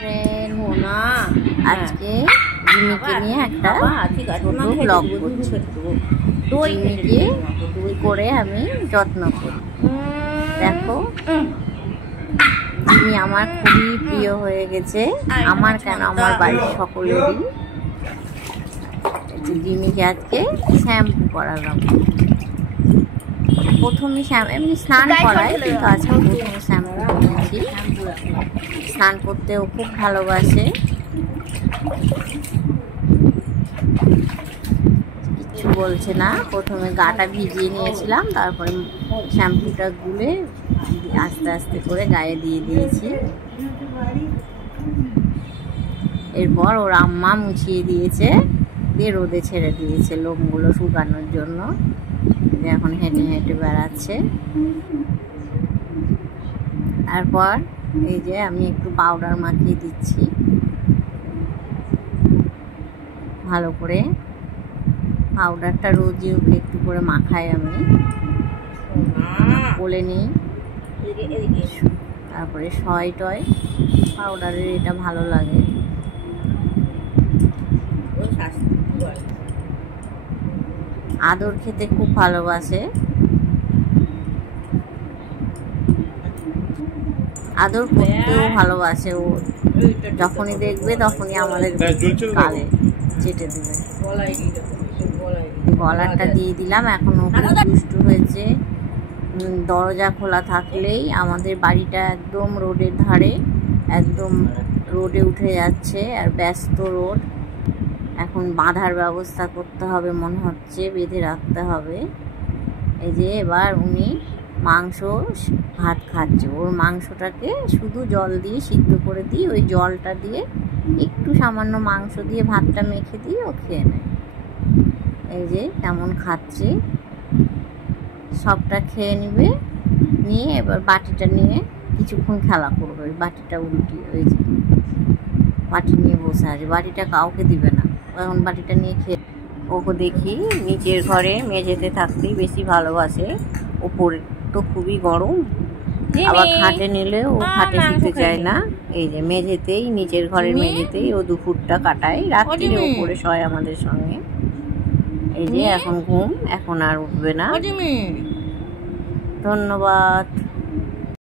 Friend, আজকে জিমিকে নিয়ে একটা ছোট ব্লগ করছি। জিমিকে কি করে আমি যত্ন করি দেখো। জিমি আমার খুবই প্রিয় হয়ে গেছে, আমার কেন আমার বাড়ির সকলেরই। জিমিকে আজকে শ্যাম্পু করালাম। প্রথমে এমনি স্নান করাই, কিন্তু আজকে প্রথমে শ্যাম্পু করেছি। স্নান করতেও খুব ভালোবাসে, কিচ্ছু বলছে না। প্রথমে গাটা ভিজিয়ে নিয়েছিলাম, তারপরে শ্যাম্পুটা গুলে আস্তে আস্তে করে গায়ে দিয়ে দিয়েছি। এরপর ওর আম্মা মুছিয়ে দিয়েছে, দিয়ে রোদে ছেড়ে দিয়েছে লোমগুলো শুকানোর জন্য। এখন হেঁটে হেঁটে বেড়াচ্ছে। তারপর এই যে আমি একটু পাউডার মাখিয়ে দিচ্ছি ভালো করে। পাউডারটা রোজই ওকে একটু করে মাখাই আমি, কোলে নিই। তারপরে সয় টয় পাউডারের এটা ভালো লাগে। আদর খেতে খুব ভালোবাসে, আদর করতেও ভালোবাসে। ও যখনই দেখবে তখনই আমাদের গালে চেটে দেবে। গলারটা দিয়ে দিলাম। এখন ও খুব দুষ্টু হয়েছে। দরজা খোলা থাকলেই আমাদের বাড়িটা একদম রোডের ধারে, একদম রোডে উঠে যাচ্ছে, আর ব্যস্ত রোড। এখন বাঁধার ব্যবস্থা করতে হবে মনে হচ্ছে, বেঁধে রাখতে হবে। এই যে এবার উনি মাংস ভাত খাচ্ছে। ওর মাংসটাকে শুধু জল দিয়ে সিদ্ধ করে দিই, ওই জলটা দিয়ে একটু সামান্য মাংস দিয়ে ভাতটা মেখে দিয়ে ও খেয়ে নেয়। এই যে কেমন খাচ্ছে, সবটা খেয়ে নিবে। নিয়ে এবার বাটিটা নিয়ে কিছুক্ষণ খেলা করবে। ওই বাটিটা উল্টিয়ে, ওই যে বাটি নিয়ে বসে আছে, বাটিটা কাউকে দিবে না। এখন বাটিটা নিয়ে খেয়ে ওকে দেখি নিচের ঘরে মেঝেতে থাকতেই বেশি ভালোবাসে। ওপরে তো খুবই গরম, আবার খাটে নিলে ও খাটে শুতে চায় না। এই যে মেঝেতেই, নিচের ঘরের মেঝেতেই ও দুপুরটা কাটায়, রাত্রিরে ওপরে শয় আমাদের সঙ্গে। এই যে এখন ঘুম, এখন আর উঠবে না। ধন্যবাদ।